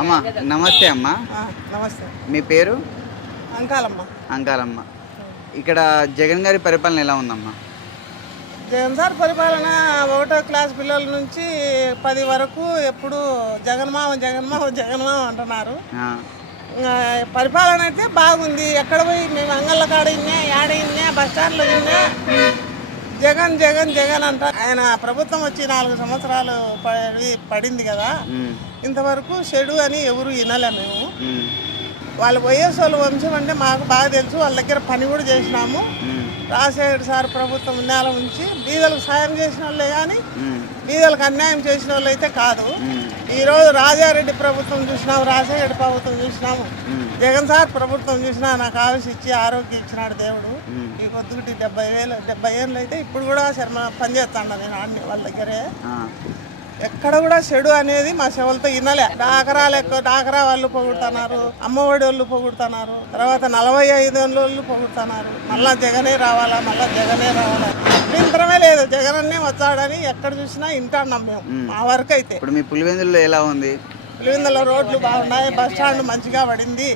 అమ్మ నమస్తే అమ్మ. నమస్తే. మీ పేరు? అంకాలమ్మ. అంకాలమ్మ. ఇక్కడ జగన్ గారి పరిపాలన ఎలా ఉందమ్మా? జగన్ సార్ పరిపాలన ఒకటో క్లాస్ పిల్లల నుంచి పది వరకు ఎప్పుడు జగన్మామ జగన్మామ జగన్మామ అంటున్నారు. పరిపాలన అయితే బాగుంది. ఎక్కడ పోయి మేము అంగళ్ళ కాడ ఇన్నే యాడ ఇన్నే బస్ స్టాండ్లో ఇన్నే జగన్ జగన్ జగన్ అంట. ఆయన ప్రభుత్వం వచ్చి నాలుగు సంవత్సరాలు పడి పడింది కదా. ఇంతవరకు చెడు అని ఎవరు వినలే మేము. వాళ్ళు వైఎస్ వాళ్ళ వంశం అంటే మాకు బాగా తెలుసు. వాళ్ళ దగ్గర పని కూడా చేసినాము. రాజశేఖర్ సార్ ప్రభుత్వం నేల ఉంచి బీదలకు సాయం చేసిన వాళ్ళే కానీ బీదలకు అన్యాయం చేసిన వాళ్ళు అయితే కాదు. ఈరోజు రాజారెడ్డి ప్రభుత్వం చూసినాము రాజశేఖర్ ప్రభుత్వం చూసినాము. జగన్ సార్ ప్రభుత్వం చూసినా నాకు ఆవిష ఇచ్చి ఆరోగ్యం ఇచ్చినాడు దేవుడు. కొద్దిగుటి డెబ్బై వేలు డెబ్బై ఏళ్ళు అయితే ఇప్పుడు కూడా శర్మ పని చేస్తాను నేను ఆడిని వాళ్ళ దగ్గరే. ఎక్కడ కూడా చెడు అనేది మా చెవులతో వినలే. డాకరా లెక్క డాకరా వాళ్ళు పొగుడుతున్నారు అమ్మఒడి వాళ్ళు పొగుడుతున్నారు తర్వాత నలభై ఐదు వాళ్ళు పొగుడుతున్నారు. మళ్ళా జగనే రావాలా మళ్ళా జగనే రావాలా? అభ్యంతరమే లేదు. జగనన్నే వచ్చాడని ఎక్కడ చూసినా వింటాన్నాం మేము మా వరకు అయితే ఇప్పుడు మీ పులివెందుల్లో ఎలా ఉంది? పులివెందుల రోడ్లు బాగున్నాయి బస్ స్టాండ్ మంచిగా పడింది.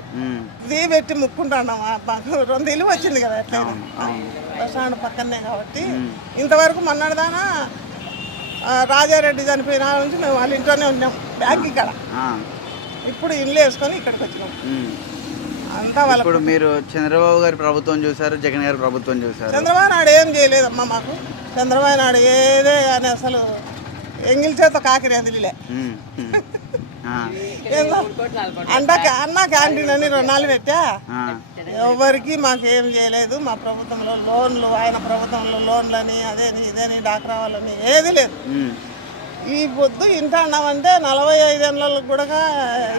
ఇది పెట్టి ముక్కుంటున్నాం ఆ మాకు రెండు ఇల్లు వచ్చింది కదా ఎట్లయినా. అవును బస్ స్టాండ్ పక్కనే కాబట్టి. ఇంతవరకు మొన్నటిదానా రాజారెడ్డి చనిపోయిన నుంచి మేము వాళ్ళ ఇంట్లోనే ఉన్నాం బ్యాంక్ ఇక్కడ. ఇప్పుడు ఇల్లు వేసుకొని ఇక్కడికి వచ్చినాం. అంతా ఇప్పుడు మీరు చంద్రబాబు గారి ప్రభుత్వం చూసారు జగన్ గారి ప్రభుత్వం చూసారు? చంద్రబాబు నాయుడు ఏం చేయలేదమ్మా మాకు. చంద్రబాబు నాయుడు ఏదే అని అసలు ఎంగిల్ చేత కాకిరి ఏందో అంట అన్న క్యాంటీన్ అని రుణాలు పెట్టా. ఎవరికి మాకు చేయలేదు. మా ప్రభుత్వంలో లోన్లు ఆయన ప్రభుత్వంలో లోన్లని అదేని ఇదేని డాక్రా వాళ్ళని ఏది లేదు. ఈ పొద్దు ఇంటాన్నామంటే నలభై ఐదేళ్ళకు కూడా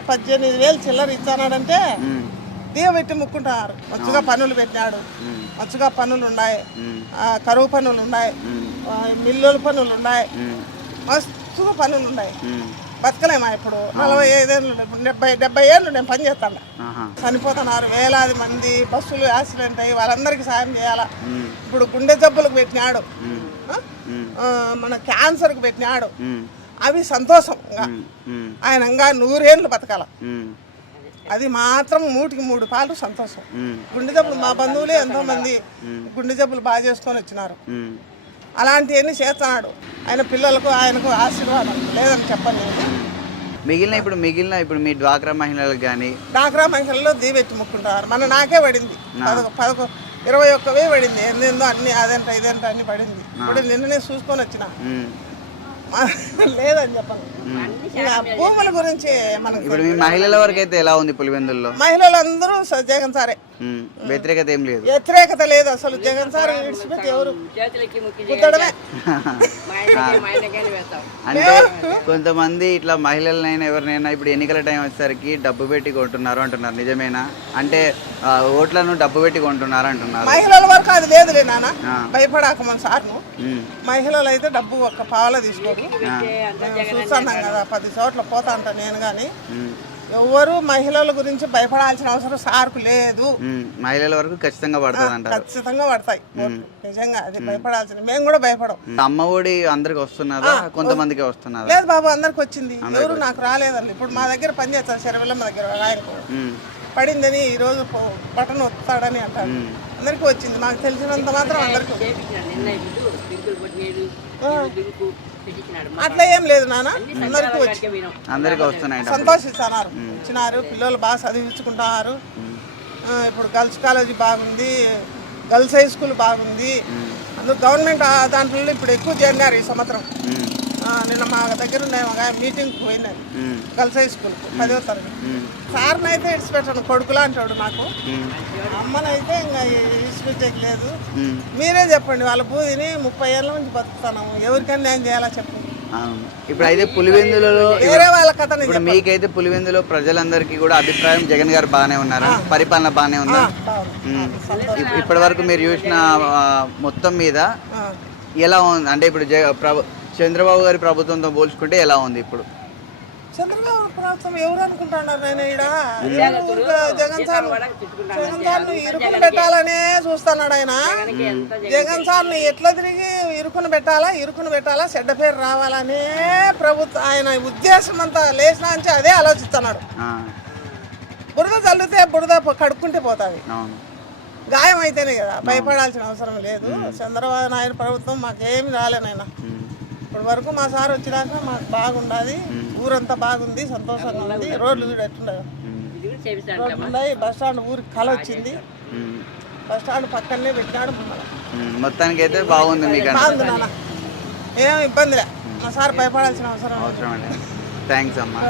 పద్దెనిమిది వేలు చిల్లర ఇచ్చానాడంటే ఉమ్, దిగబెట్టి ముక్కుంటున్నారు మంచిగా పనులు పెట్టినాడు. మంచిగా పనులు ఉన్నాయి కరువు పనులు ఉన్నాయి మిల్లుల పనులు ఉన్నాయి మస్తుగా పనులు ఉన్నాయి. బతకలేమా ఇప్పుడు? నలభై ఐదేళ్ళు డెబ్బై డెబ్బై ఏళ్ళు నేను పని చేస్తాను. ఆహా, చనిపోతున్నారు వేలాది మంది బస్సులు యాక్సిడెంట్ అయ్యి వాళ్ళందరికీ సాయం చేయాలా? ఇప్పుడు గుండె జబ్బులకు పెట్టినాడు. మన క్యాన్సర్కి పెట్టినాడు. అవి సంతోషం ఆయన ఇంకా నూరేళ్ళు బతకాల. అది మాత్రం మూటికి మూడు పాలు సంతోషం. గుండె జబ్బులు మా బంధువులే ఎంతో మంది గుండె జబ్బులు బాగా చేసుకొని వచ్చినారు. అలాంటివన్నీ చేస్తున్నాడు. ఆయన పిల్లలకు ఆయనకు ఆశీర్వాదం లేదని చెప్పను నేను. మిగిలిన ఇప్పుడు మిగిలిన ఇప్పుడు మీ డ్వాక్రా మహిళలకు కానీ డాక్రా మహిళల్లో దీవెత్తి ముక్కుంటారు మన నాకే పడింది. పదకొ పదకొ ఇరవై ఒక్కవే పడింది. ఏందేందో అన్ని అదంట ఇదంట అన్ని పడింది. ఇప్పుడు నిన్ననే చూసుకొని వచ్చిన. లేదని చెప్పను. ఇంకా భూముల గురించి మనకి ఇప్పుడు మీ మహిళల వరకు అయితే ఎలా ఉంది పులివెందుల్లో? మహిళలందరూ జగన్ సారే వ్యతిరేకత ఏం లేదు. వ్యతిరేకత లేదు అసలు. జగన్ సార్ విడిచిపెట్టి ఎవరు కుట్టడమే అంటే కొంతమంది ఇట్లా మహిళలనైనా ఎవరినైనా ఇప్పుడు ఎన్నికల టైం వచ్చేసరికి డబ్బు పెట్టి కొంటున్నారు అంటున్నారు. నిజమేనా? అంటే ఓట్లను డబ్బు పెట్టి కొంటున్నారు అంటున్నారు. మహిళల వరకు అది లేదులే నాన్న. భయపడాక మన సార్ను. ఉమ్, మహిళలు అయితే డబ్బు ఒక్క పావలా తీసుకోరు. మేము చూస్తున్నాం కదా పది చోట్ల పోతా అంట నేను కానీ ఎవరు మహిళల గురించి భయపడాల్సిన అవసరం సార్కు లేదు. మహిళల వరకు ఖచ్చితంగా పడుతుంది అంటారు. ఖచ్చితంగా పడతాయి. నిజంగా అది భయపడాల్సిన మేము కూడా భయపడం. అమ్మ ఒడి అందరికి వస్తున్నదా? కొంతమందికి వస్తున్నదా? లేదు బాబు అందరికి వచ్చింది. ఎవరు నాకు రాలేదండి. ఇప్పుడు మా దగ్గర పని చేస్తారు శరవిల్లమ్మ దగ్గర ఉమ్, పడిందని ఈ రోజు పో- బటన్ వస్తాడని అంటాడు అందరికీ వచ్చింది. మాకు తెలిసినంత మాత్రం అందరికి అట్లా ఏం లేదు నాన్న. అందరికీ వచ్చి అందరికి వస్తున్నాయి సంతోషిస్తున్నారు. ఇచ్చినారు పిల్లలు బాగా చదివించుకుంటున్నారు. ఇప్పుడు గర్ల్స్ కాలేజీ బాగుంది. గర్ల్స్ హై స్కూల్ బాగుంది. అందుకు గవర్నమెంట్ దాంట్లో ఇప్పుడు ఎక్కువ చేరినారు ఈ సంవత్సరం. నిన్న మా దగ్గర ఉన్న మీటింగ్కి పోయినారు. ఉమ్, గర్ల్స్ హై స్కూల్ పదో తరగతి. సార్ని అయితే ఇడిచిపెట్టాను కొడుకులా అంటాడు నాకు అమ్మనైతే ఇంకా ఇడిచిపెట్టేకి లేదు. ఉమ్. మీరే చెప్పండి వాళ్ళ బూదిని ముప్పై ఏళ్ళ నుంచి బతుకుతున్నాము. ఎవరికన్నా ఏం చేయాలా చెప్పు. అవును. ఇప్పుడు అయితే పులివెందులలో వేరే వాళ్ళ కథ ఇప్పుడు మీకైతే పులివెందులో ప్రజలందరికీ కూడా అభిప్రాయం జగన్ గారు బాగానే ఉన్నారా? పరిపాలన బాగానే ఉందా? ఇప్పటి వరకు మీరు చూసిన మొత్తం మీద ఎలా ఉంది? అంటే ఇప్పుడు చంద్రబాబు గారి ప్రభుత్వంతో పోల్చుకుంటే ఎలా ఉంది ఇప్పుడు? చంద్రబాబు ప్రభుత్వం ఎవరు అనుకుంటున్నారు నేను ఈడ? జగన్ సార్ జగన్ సార్ ఇరుకుని పెట్టాలనే చూస్తున్నాడు ఆయన. జగన్ సార్ ఎట్లా తిరిగి ఇరుకుని పెట్టాలా ఇరుకుని పెట్టాలా చెడ్డ పేరు రావాలనే ప్రభుత్వం ఆయన ఉద్దేశం అంతా లేచిన నుంచి అదే ఆలోచిస్తున్నాడు. ఆ, బురద చల్లితే బురద కడుక్కుంటే పోతుంది. అవును. గాయం అయితేనే కదా భయపడాల్సిన అవసరం లేదు. చంద్రబాబు నాయుడు ప్రభుత్వం మాకేమి రాలేనైనా వరకు మా సార్ వచ్చినాక మాకు బాగుండాది. ఊరంతా బాగుంది సంతోషంగా ఉంది. రోడ్లు కూడా ఉన్నాయి బస్ స్టాండ్ ఊరికి కళ వచ్చింది. బస్ స్టాండ్ పక్కనే పెట్టినాడు ఉమ్. మొత్తానికి అయితే బాగుంది మీకు బాగుంది నాన్న. ఏం ఇబ్బంది లే. మా సార్ భయపడాల్సిన అవసరం లేదు. అవసరం అండి థ్యాంక్స్ అమ్మా.